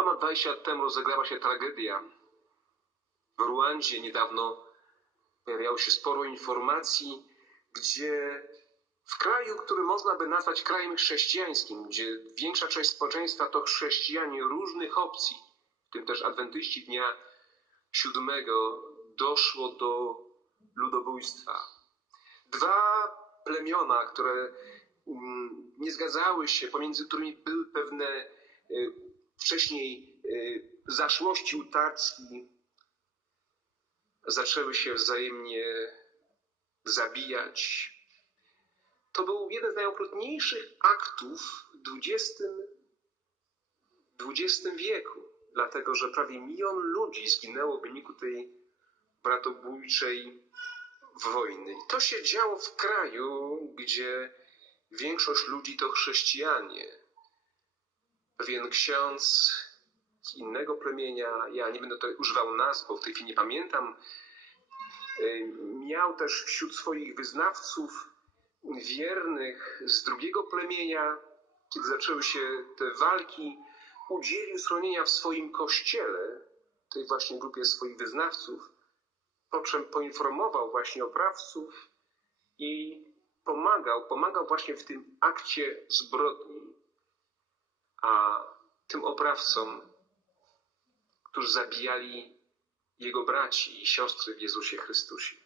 Ponad 20 lat temu rozegrała się tragedia. W Ruandzie niedawno pojawiało się sporo informacji, gdzie w kraju, który można by nazwać krajem chrześcijańskim, gdzie większa część społeczeństwa to chrześcijanie różnych opcji, w tym też adwentyści dnia siódmego, doszło do ludobójstwa. Dwa plemiona, które mm, nie zgadzały się, pomiędzy którymi były pewne y, wcześniej y, zaszłości, utarczki, zaczęły się wzajemnie zabijać. To był jeden z najokrutniejszych aktów w XX, XX wieku, dlatego że prawie milion ludzi zginęło w wyniku tej bratobójczej wojny. I to się działo w kraju, gdzie większość ludzi to chrześcijanie. Pewien ksiądz z innego plemienia, ja nie będę tutaj używał nazw, bo w tej chwili nie pamiętam, y, miał też wśród swoich wyznawców wiernych z drugiego plemienia, kiedy zaczęły się te walki, udzielił schronienia w swoim kościele, tej właśnie grupie swoich wyznawców, po czym poinformował właśnie oprawców i pomagał, pomagał właśnie w tym akcie zbrodni, tym oprawcom, którzy zabijali jego braci i siostry w Jezusie Chrystusie.